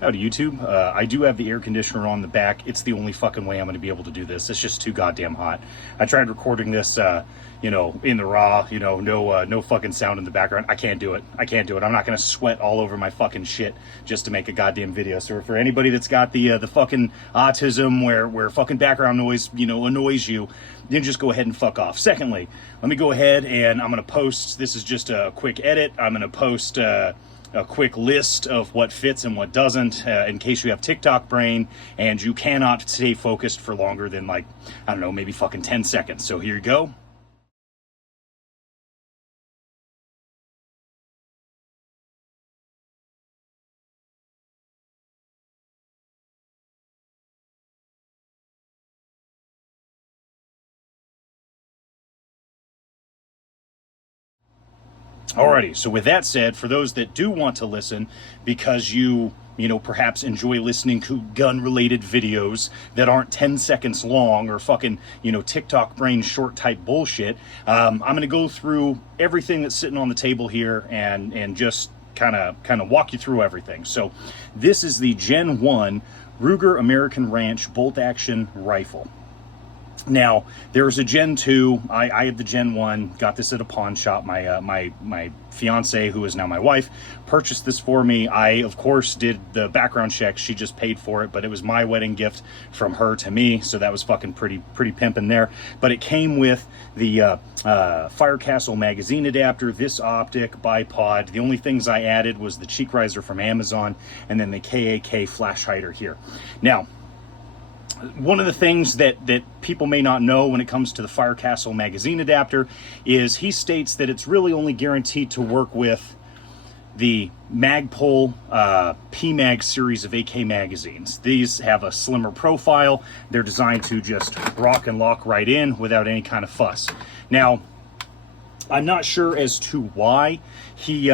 Howdy YouTube. I do have the air conditioner on the back. It's the only fucking way I'm going to be able to do this. It's just too goddamn hot. I tried recording this, in the raw, no fucking sound in the background. I can't do it. I'm not going to sweat all over my fucking shit just to make a goddamn video. So for anybody that's got the fucking autism where fucking background noise, annoys you, then just go ahead and fuck off. Secondly, let me go ahead and I'm going to post, this is just a quick edit. I'm going to post, a quick list of what fits and what doesn't, in case you have TikTok brain and you cannot stay focused for longer than maybe fucking 10 seconds. So here you go. Alrighty, so with that said, for those that do want to listen, because you perhaps enjoy listening to gun-related videos that aren't 10 seconds long or fucking, TikTok brain short type bullshit, I'm going to go through everything that's sitting on the table here and just kind of walk you through everything. So this is the Gen 1 Ruger American Ranch bolt-action rifle. Now, there's a Gen 2. I had the Gen 1, got this at a pawn shop. My fiance, who is now my wife, purchased this for me. I, of course, did the background check. She just paid for it, but it was my wedding gift from her to me, so that was fucking pretty pimpin' there. But it came with the Fire Castle magazine adapter, this optic, bipod. The only things I added was the cheek riser from Amazon, and then the KAK flash hider here. Now, one of the things that people may not know when it comes to the Fire Castle magazine adapter is he states that it's really only guaranteed to work with the Magpul PMag series of AK magazines. These have a slimmer profile. They're designed to just rock and lock right in without any kind of fuss. Now, I'm not sure as to why he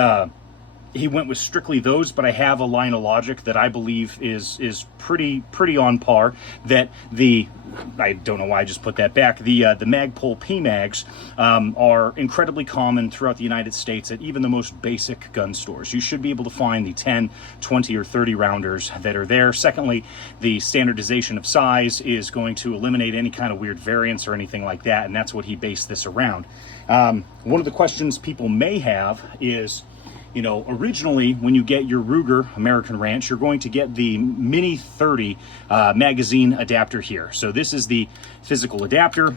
went with strictly those, but I have a line of logic that I believe is pretty on par. That I don't know why I just put that back. The Magpul PMags are incredibly common throughout the United States at even the most basic gun stores. You should be able to find the 10, 20, or 30 rounders that are there. Secondly, the standardization of size is going to eliminate any kind of weird variance or anything like that, and that's what he based this around. One of the questions people may have is, originally when you get your Ruger American Ranch, you're going to get the Mini 30 magazine adapter here. So this is the physical adapter,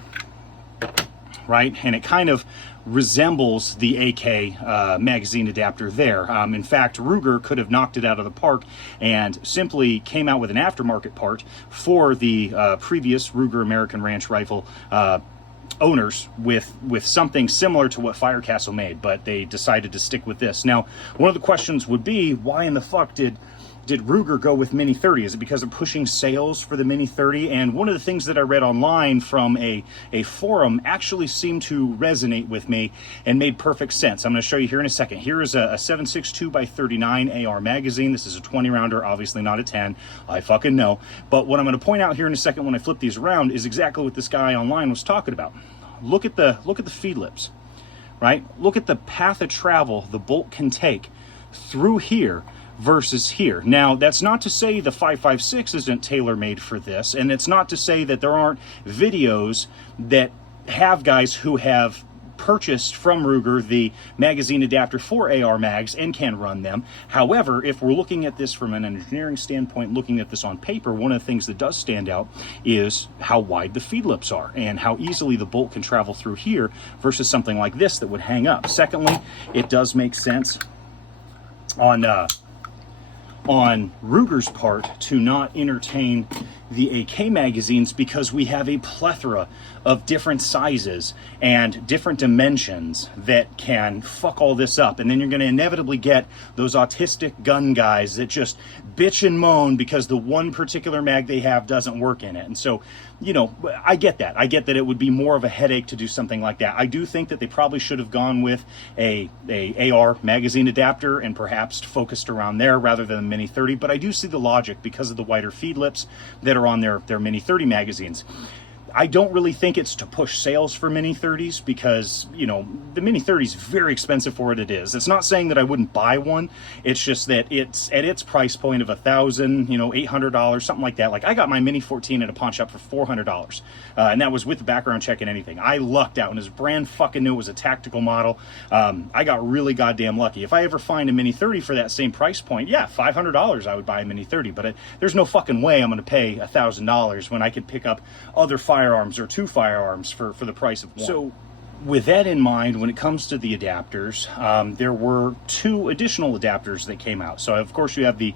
right? And it kind of resembles the AK magazine adapter there. In fact, Ruger could have knocked it out of the park and simply came out with an aftermarket part for the previous Ruger American Ranch rifle owners with something similar to what Fire Castle made, but they decided to stick with this. Now, one of the questions would be, why in the fuck did Ruger go with Mini 30? Is it because of pushing sales for the Mini 30? And one of the things that I read online from a forum actually seemed to resonate with me and made perfect sense. I'm going to show you here in a second. Here is a 7.62 by 39 AR magazine. This is a 20 rounder, obviously not a 10. I fucking know. But what I'm going to point out here in a second when I flip these around is exactly what this guy online was talking about. Look at the feed lips, right? Look at the path of travel the bolt can take through here versus here. Now, that's not to say the 5.56 isn't tailor-made for this, and it's not to say that there aren't videos that have guys who have purchased from Ruger the magazine adapter for AR mags and can run them. However, if we're looking at this from an engineering standpoint, looking at this on paper, one of the things that does stand out is how wide the feed lips are and how easily the bolt can travel through here versus something like this that would hang up. Secondly, it does make sense on Ruger's part to not entertain the AK magazines because we have a plethora of different sizes and different dimensions that can fuck all this up. And then you're going to inevitably get those autistic gun guys that just bitch and moan because the one particular mag they have doesn't work in it. And so, I get that. I get that it would be more of a headache to do something like that. I do think that they probably should have gone with a AR magazine adapter and perhaps focused around there rather than the Mini 30. But I do see the logic because of the wider feed lips that are on their Mini 30 magazines. I don't really think it's to push sales for Mini 30s because, you know, the Mini 30 is very expensive for what it is. It's not saying that I wouldn't buy one. It's just that it's at its price point of $1,000, you know, $800, something like that. Like I got my Mini 14 at a pawn shop for $400, and that was with the background check and anything. I lucked out, and his brand fucking new. It was a tactical model. I got really goddamn lucky. If I ever find a Mini 30 for that same price point, yeah, $500, I would buy a Mini 30. But there's no fucking way I'm going to pay $1,000 when I could pick up other firearms or 2 firearms for the price of one. So with that in mind, when it comes to the adapters, there were 2 additional adapters that came out. So of course you have the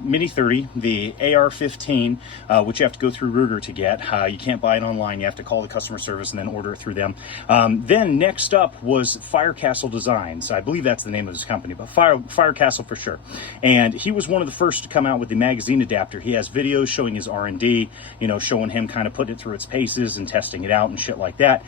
Mini 30, the AR-15, which you have to go through Ruger to get. You can't buy it online. You have to call the customer service and then order it through them. Then next up was Firecastle Designs. I believe that's the name of his company, but Firecastle for sure. And he was one of the first to come out with the magazine adapter. He has videos showing his R&D, you know, showing him kind of putting it through its paces and testing it out and shit like that.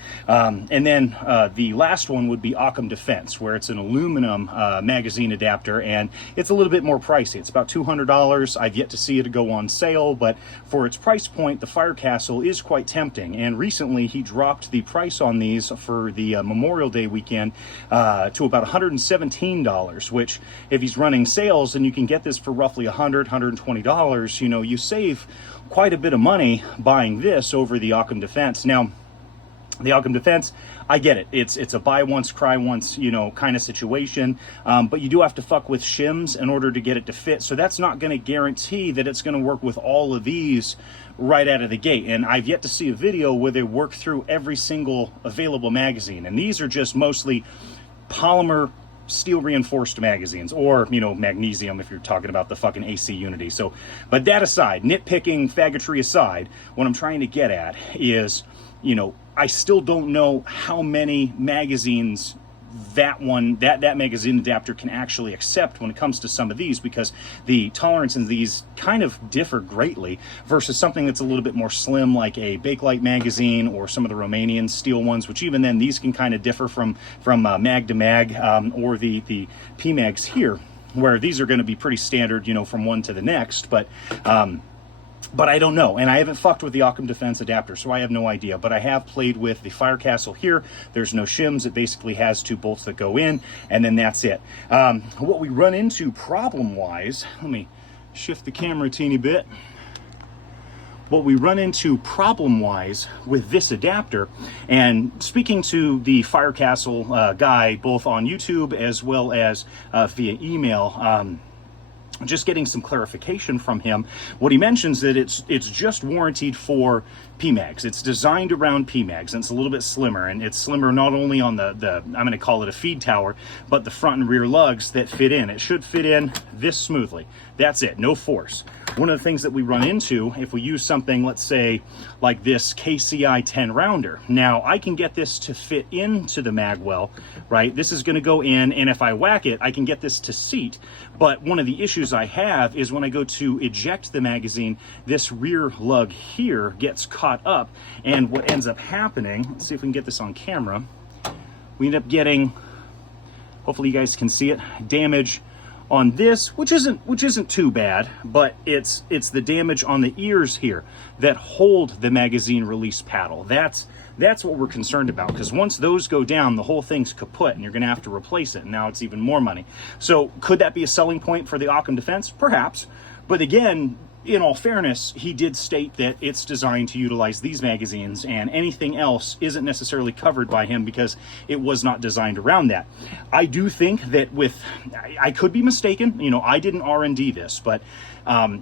And then the last one would be Occam Defense, where it's an aluminum magazine adapter, and it's a little bit more pricey. It's about $200. I've yet to see it go on sale, but for its price point, the Firecastle is quite tempting. And recently, he dropped the price on these for the Memorial Day weekend to about $117, which if he's running sales and you can get this for roughly $100, $120, you know, you save quite a bit of money buying this over the Occam Defense. Now, the Occam Defense, I get it. It's a buy once, cry once, you know, kind of situation. But you do have to fuck with shims in order to get it to fit. So that's not going to guarantee that it's going to work with all of these right out of the gate. And I've yet to see a video where they work through every single available magazine. And these are just mostly polymer steel reinforced magazines, or, you know, magnesium if you're talking about the fucking AC Unity. So, but that aside, nitpicking, faggotry aside, what I'm trying to get at is, you know, I still don't know how many magazines that magazine adapter can actually accept when it comes to some of these, because the tolerance in these kind of differ greatly versus something that's a little bit more slim, like a Bakelite magazine or some of the Romanian steel ones, which even then these can kind of differ from mag to mag, or the PMags here, where these are going to be pretty standard, you know, from one to the next. But I don't know, and I haven't fucked with the Occam Defense adapter, so I have no idea. But I have played with the Firecastle here. There's no shims. It basically has 2 bolts that go in, and then that's it. What we run into problem-wise, let me shift the camera a teeny bit. What we run into problem-wise with this adapter, and speaking to the Firecastle guy, both on YouTube as well as via email, just getting some clarification from him. What he mentions that it's just warranted for PMags. It's designed around PMags, and it's a little bit slimmer, and it's slimmer not only on the I'm going to call it a feed tower, but the front and rear lugs that fit in. It should fit in this smoothly. That's it, no force. One of the things that we run into if we use something, let's say, like this KCI 10 rounder. Now, I can get this to fit into the mag well, right? This is going to go in, and if I whack it, I can get this to seat. But one of the issues I have is when I go to eject the magazine, this rear lug here gets caught up, and what ends up happening, let's see if we can get this on camera, we end up getting, hopefully you guys can see it, damage on this, which isn't too bad, but it's the damage on the ears here that hold the magazine release paddle. That's what we're concerned about, because once those go down, the whole thing's kaput, and you're going to have to replace it, and now it's even more money. So could that be a selling point for the Occam Defense? Perhaps. But again, in all fairness, he did state that it's designed to utilize these magazines, and anything else isn't necessarily covered by him because it was not designed around that. I do think that I could be mistaken, you know, I didn't R&D this, but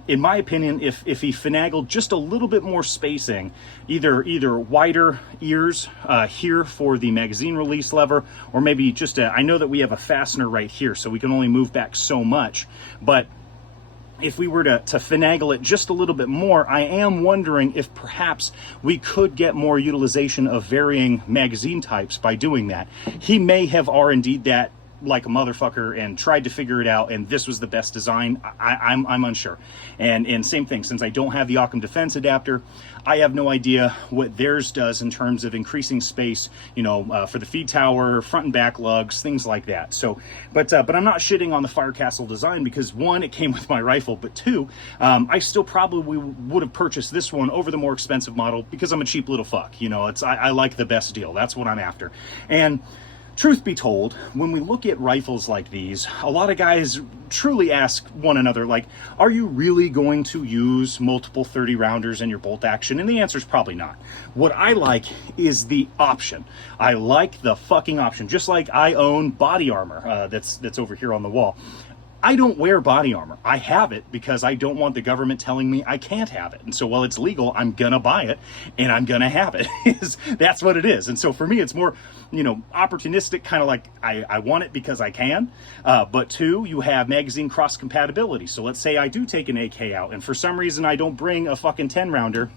in my opinion, if he finagled just a little bit more spacing, either wider ears here for the magazine release lever, or maybe just I know that we have a fastener right here, so we can only move back so much, but if we were to finagle it just a little bit more, I am wondering if perhaps we could get more utilization of varying magazine types by doing that. He may have R&D'd that like a motherfucker and tried to figure it out, and this was the best design. I'm unsure. And same thing, since I don't have the Occam Defense adapter, I have no idea what theirs does in terms of increasing space, you know, for the feed tower, front and back lugs, things like that. So, but I'm not shitting on the Firecastle design because one, it came with my rifle, but two, I still probably would have purchased this one over the more expensive model because I'm a cheap little fuck. You know, I like the best deal. That's what I'm after. And truth be told, when we look at rifles like these, a lot of guys truly ask one another, like, are you really going to use multiple 30 rounders in your bolt action? And the answer is probably not. What I like is the option. I like the fucking option. Just like I own body armor that's over here on the wall. I don't wear body armor. I have it because I don't want the government telling me I can't have it. And so while it's legal, I'm gonna buy it and I'm gonna have it. That's what it is. And so for me, it's more, you know, opportunistic, kind of like I want it because I can. But two, you have magazine cross compatibility. So let's say I do take an AK out and for some reason I don't bring a fucking 10 rounder,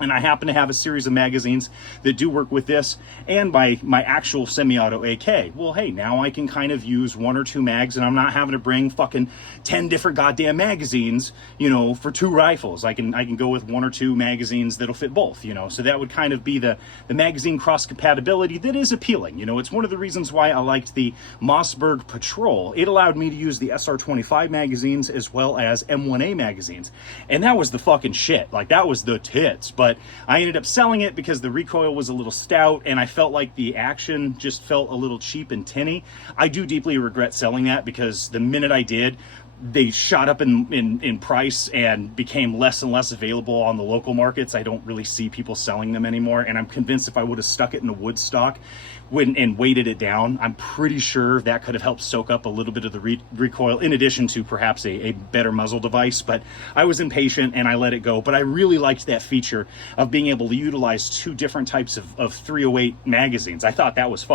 and I happen to have a series of magazines that do work with this and my actual semi-auto AK. Well, hey, now I can kind of use one or two mags and I'm not having to bring fucking 10 different goddamn magazines, you know, for two rifles. I can go with one or two magazines that'll fit both, you know. So that would kind of be the magazine cross compatibility that is appealing. You know, it's one of the reasons why I liked the Mossberg Patrol. It allowed me to use the SR25 magazines as well as M1A magazines. And that was the fucking shit. Like, that was the tits. But I ended up selling it because the recoil was a little stout and I felt like the action just felt a little cheap and tinny. I do deeply regret selling that because the minute I did, they shot up in price and became less and less available on the local markets. I don't really see people selling them anymore, and I'm convinced if I would have stuck it in a wood stock and weighted it down, I'm pretty sure that could have helped soak up a little bit of the recoil in addition to perhaps a better muzzle device. But I was impatient and I let it go. But I really liked that feature of being able to utilize two different types of 308 magazines. I thought that was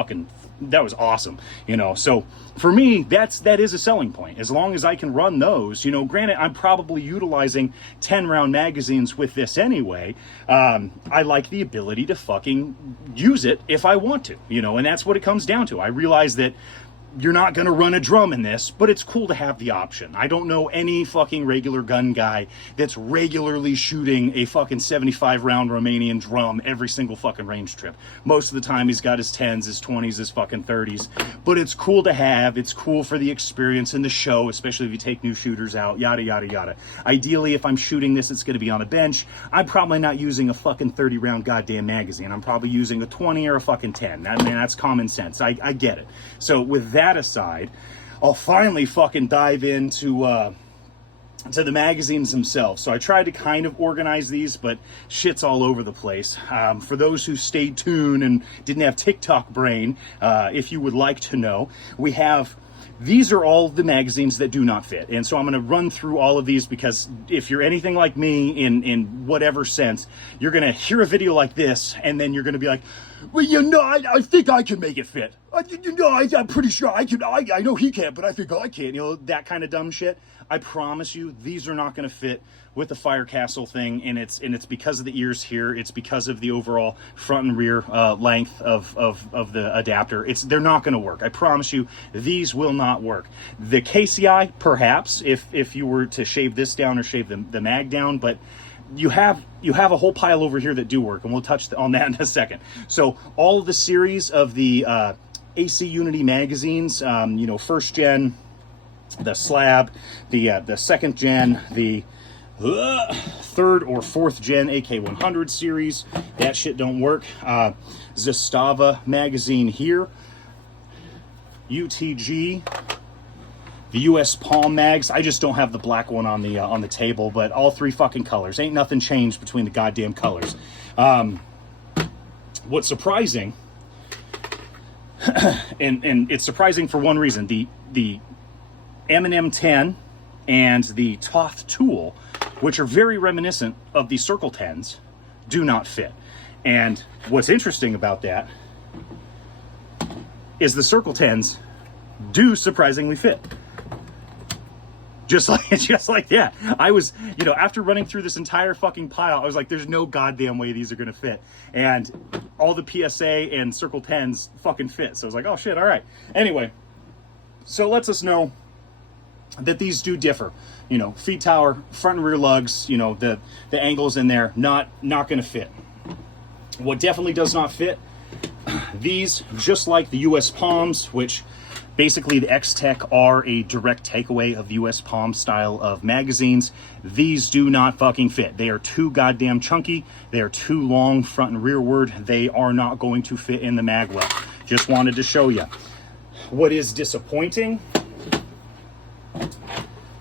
awesome, you know. So for me, that is a selling point. As long as I can run those, you know, granted, I'm probably utilizing 10 round magazines with this anyway. I like the ability to fucking use it if I want to, you know, and that's what it comes down to. I realize that you're not going to run a drum in this, but it's cool to have the option. I don't know any fucking regular gun guy that's regularly shooting a fucking 75 round Romanian drum every single fucking range trip. Most of the time he's got his 10s, his 20s, his fucking 30s, but it's cool to have. It's cool for the experience and the show, especially if you take new shooters out, yada, yada, yada. Ideally, if I'm shooting this, it's going to be on a bench. I'm probably not using a fucking 30 round goddamn magazine. I'm probably using a 20 or a fucking 10. I mean, that's common sense. I get it. So with that aside, I'll finally fucking dive into to the magazines themselves. So I tried to kind of organize these, but shit's all over the place. For those who stayed tuned and didn't have TikTok brain, if you would like to know, these are all the magazines that do not fit. And so I'm going to run through all of these because if you're anything like me in whatever sense, you're going to hear a video like this and then you're going to be like, well, you know, I think I can make it fit. You know, I'm pretty sure I can. I know he can't, but I think I can. You know, that kind of dumb shit. I promise you, these are not going to fit with the Firecastle thing, and it's because of the ears here. It's because of the overall front and rear length of the adapter. They're not going to work. I promise you, these will not work. The KCI, perhaps, if you were to shave this down or shave the mag down, but you have a whole pile over here that do work, and we'll touch on that in a second. So all of the series of the AC Unity magazines, you know, first gen, the slab, the second gen, the third or fourth gen AK100 series, that shit don't work. Zastava magazine here, UTG, the US Palm mags. I just don't have the black one on the table, but all three fucking colors. Ain't nothing changed between the goddamn colors. What's surprising, and it's surprising for one reason, the M&M 10 and the Toth Tool, which are very reminiscent of the Circle 10s, do not fit. And what's interesting about that is the Circle 10s do surprisingly fit. Just like that. I was, you know, after running through this entire fucking pile, I was like, there's no goddamn way these are gonna fit. And all the PSA and Circle 10s fucking fit. So I was like, oh shit, all right. Anyway, So it lets us know that these do differ. You know, feed tower, front and rear lugs, you know, the angles in there, not going to fit. What definitely does not fit, these, just like the US Palms, which basically the X-Tech are a direct takeaway of the US Palm style of magazines, these do not fucking fit. They are too goddamn chunky. They are too long front and rearward. They are not going to fit in the mag well. Just wanted to show you. What is disappointing,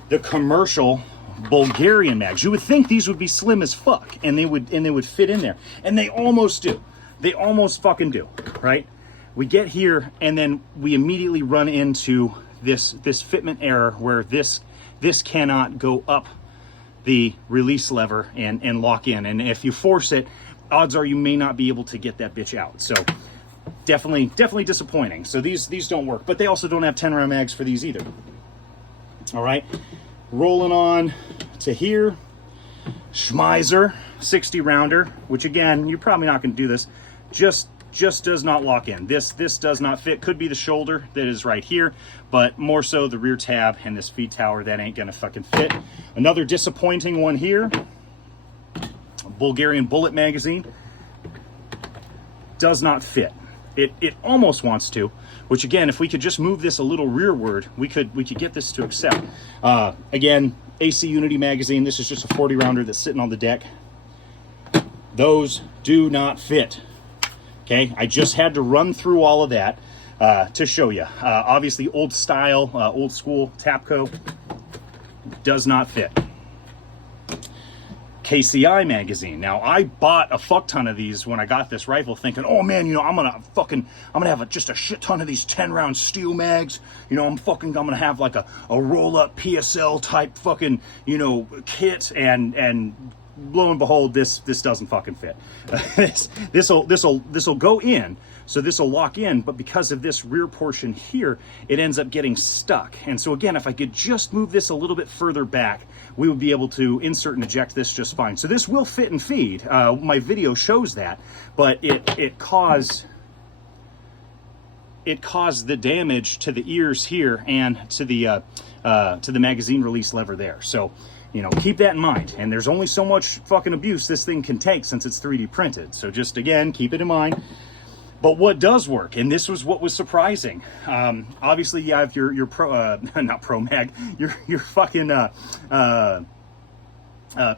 the commercial Bulgarian mags. You would think these would be slim as fuck and they would fit in there. And they almost do. They almost fucking do, right? We get here and then we immediately run into this fitment error where this cannot go up the release lever and lock in. And if you force it, odds are you may not be able to get that bitch out. So definitely disappointing. So these don't work, but they also don't have 10 round mags for these either. All right, rolling on to here, Schmeiser 60 rounder, which again, you're probably not going to do this, just does not lock in. This does not fit. Could be the shoulder that is right here, but more so the rear tab and this feed tower, that ain't gonna fucking fit. Another disappointing one here, Bulgarian Bullet magazine, does not fit. It almost wants to, which again, if we could just move this a little rearward, we could get this to accept. Again, AC Unity magazine, this is just a 40 rounder that's sitting on the deck. Those do not fit. Okay, I just had to run through all of that to show you. Obviously, old style, old school Tapco does not fit. KCI magazine. Now, I bought a fuck ton of these when I got this rifle, thinking, oh man, you know, I'm gonna have just a shit ton of these 10 round steel mags. You know, I'm gonna have like a roll up PSL type fucking, you know, kit, and lo and behold, this doesn't fucking fit. This'll go in, so this will lock in, but because of this rear portion here, it ends up getting stuck. And so again, if I could just move this a little bit further back, we would be able to insert and eject this just fine. So this will fit and feed. My video shows that, but it caused the damage to the ears here and to the magazine release lever there. So, you know, keep that in mind. And there's only so much fucking abuse this thing can take since it's 3D printed. So just, again, keep it in mind. But what does work, and this was what was surprising, obviously you have your pro, not Pro Mag, your fucking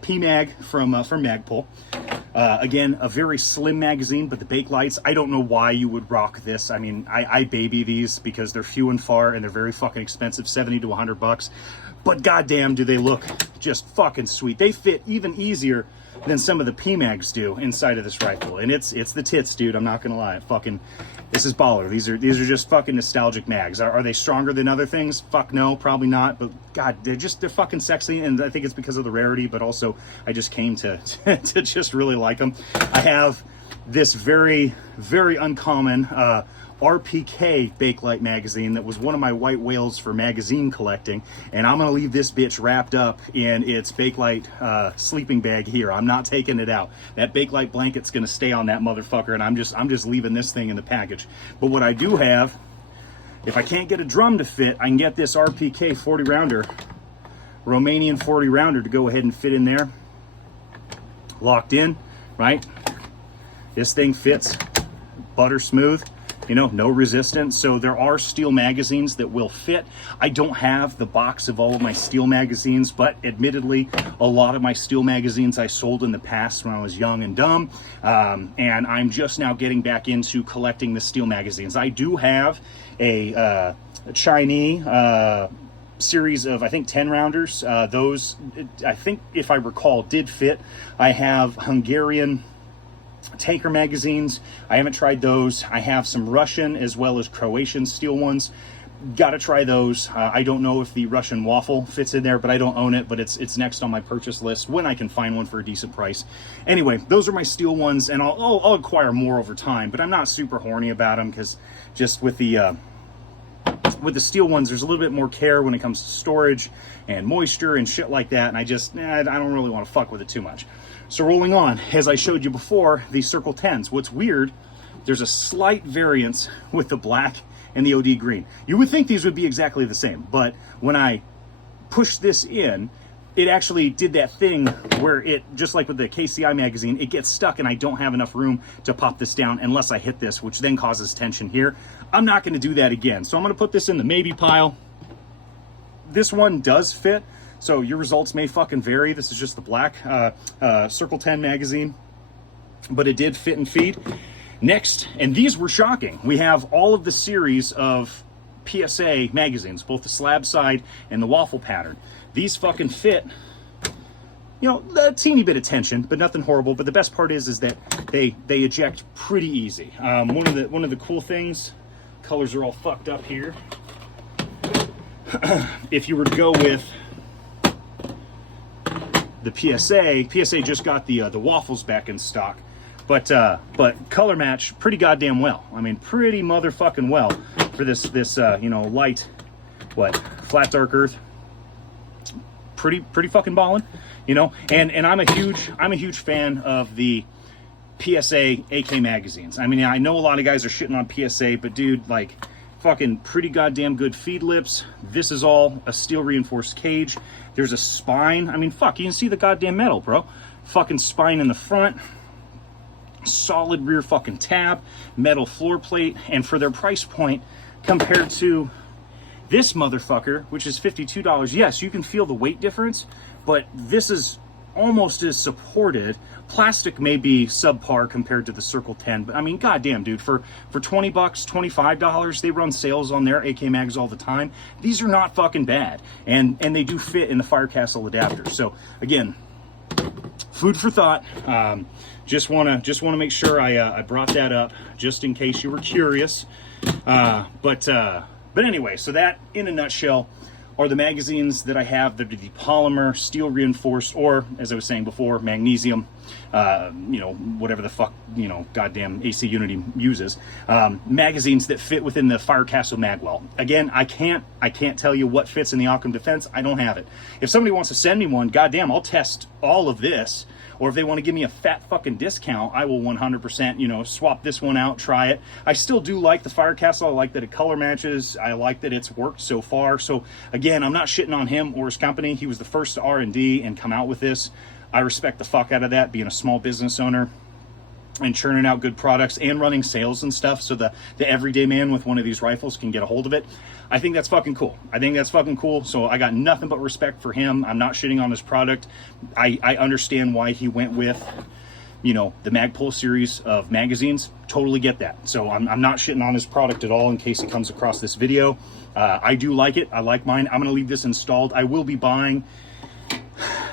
P-Mag from Magpul. Again, a very slim magazine, but the Bakelights, I don't know why you would rock this. I mean, I baby these because they're few and far and they're very fucking expensive, 70 to 100 bucks. But goddamn, do they look just fucking sweet. They fit even easier than some of the P-Mags do inside of this rifle. And it's the tits, dude. I'm not gonna lie. This is baller. These are just fucking nostalgic mags. Are they stronger than other things? Fuck no, probably not. But God, they're fucking sexy, and I think it's because of the rarity, but also I just came to to just really like them. I have this very, very uncommon RPK Bakelite magazine that was one of my white whales for magazine collecting, and I'm gonna leave this bitch wrapped up in its Bakelite sleeping bag here. I'm not taking it out. That Bakelite blanket's gonna stay on that motherfucker, and I'm just leaving this thing in the package. But what I do have, if I can't get a drum to fit, I can get this RPK 40 rounder, Romanian 40 rounder, to go ahead and fit in there, locked in, right? This thing fits butter smooth. You know, no resistance. So there are steel magazines that will fit. I don't have the box of all of my steel magazines, but admittedly, a lot of my steel magazines I sold in the past when I was young and dumb. And I'm just now getting back into collecting the steel magazines. I do have a Chinese series of, I think, 10 rounders. Those, I think, if I recall, did fit. I have Hungarian tanker magazines. I haven't tried those. I have some Russian as well as Croatian steel ones. Gotta try those. I don't know if the Russian waffle fits in there, but I don't own it, but it's next on my purchase list when I can find one for a decent price. Anyway, those are my steel ones, and I'll acquire more over time, but I'm not super horny about them because just with the steel ones, there's a little bit more care when it comes to storage and moisture and shit like that, and I don't really want to fuck with it too much. So rolling on, as I showed you before, the Circle 10s. What's weird, there's a slight variance with the black and the OD green. You would think these would be exactly the same, but when I push this in, it actually did that thing where it, just like with the KCI magazine, it gets stuck and I don't have enough room to pop this down unless I hit this, which then causes tension here. I'm not going to do that again. So I'm going to put this in the maybe pile. This one does fit, so your results may fucking vary. This is just the black Circle 10 magazine, but it did fit and feed. Next, and these were shocking, we have all of the series of PSA magazines, both the slab side and the waffle pattern. These fucking fit, you know, a teeny bit of tension, but nothing horrible. But the best part is that they eject pretty easy. One of the cool things, colors are all fucked up here. If you were to go with the PSA just got the waffles back in stock, but color match pretty goddamn well. I mean, pretty motherfucking well for this you know, light, flat dark earth. Pretty fucking ballin', you know. And I'm a huge fan of the PSA AK magazines. I mean, I know a lot of guys are shitting on PSA, but dude, like, fucking pretty goddamn good feed lips. This is all a steel reinforced cage. There's a spine. I mean, fuck, you can see the goddamn metal, bro. Fucking spine in the front. Solid rear fucking tab. Metal floor plate. And for their price point compared to this motherfucker, which is $52, yes, you can feel the weight difference, but this is almost as supported. Plastic may be subpar compared to the Circle 10, but I mean, goddamn, dude, for $20, $25, they run sales on their AK mags all the time. These are not fucking bad, and they do fit in the Firecastle adapter. So again, food for thought. Just wanna make sure I brought that up just in case you were curious. But anyway, so that, in a nutshell, are the magazines that I have that are the polymer, steel reinforced, or, as I was saying before, magnesium, you know, whatever the fuck, you know, goddamn AC Unity uses, magazines that fit within the Firecastle magwell. Again, I can't tell you what fits in the Occam Defense. I don't have it. If somebody wants to send me one, goddamn, I'll test all of this. Or if they want to give me a fat fucking discount, I will 100%, you know, swap this one out, try it. I still do like the Firecastle. I like that it color matches. I like that it's worked so far. So again, I'm not shitting on him or his company. He was the first to R&D and come out with this. I respect the fuck out of that, being a small business owner and churning out good products and running sales and stuff, so the everyday man with one of these rifles can get a hold of it. I think that's fucking cool. So I got nothing but respect for him. I'm not shitting on his product. I understand why he went with, you know, the Magpul series of magazines. Totally get that. So I'm not shitting on his product at all, in case it comes across this video. I do like it. I like mine. I'm gonna leave this installed. I will be buying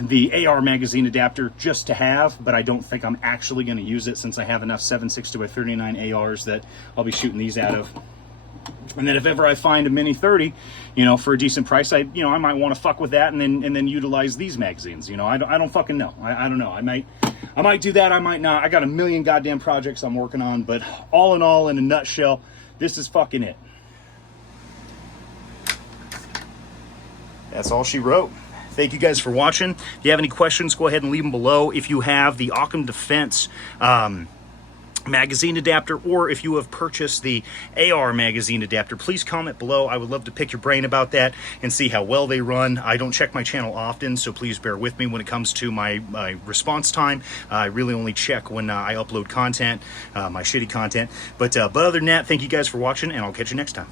the AR magazine adapter just to have, but I don't think I'm actually going to use it, since I have enough 7.62 by 39 ARs that I'll be shooting these out of. And then if ever I find a Mini 30, you know, for a decent price, I might want to fuck with that and then utilize these magazines. You know, I don't fucking know. I don't know. I might do that. I might not. I got a million goddamn projects I'm working on, but all in all, in a nutshell, this is fucking it. That's all she wrote. Thank you guys for watching. If you have any questions, go ahead and leave them below. If you have the Occam Defense magazine adapter, or if you have purchased the AR magazine adapter, please comment below. I would love to pick your brain about that and see how well they run. I don't check my channel often, so please bear with me when it comes to my response time. I really only check when I upload content, my shitty content. But other than that, thank you guys for watching, and I'll catch you next time.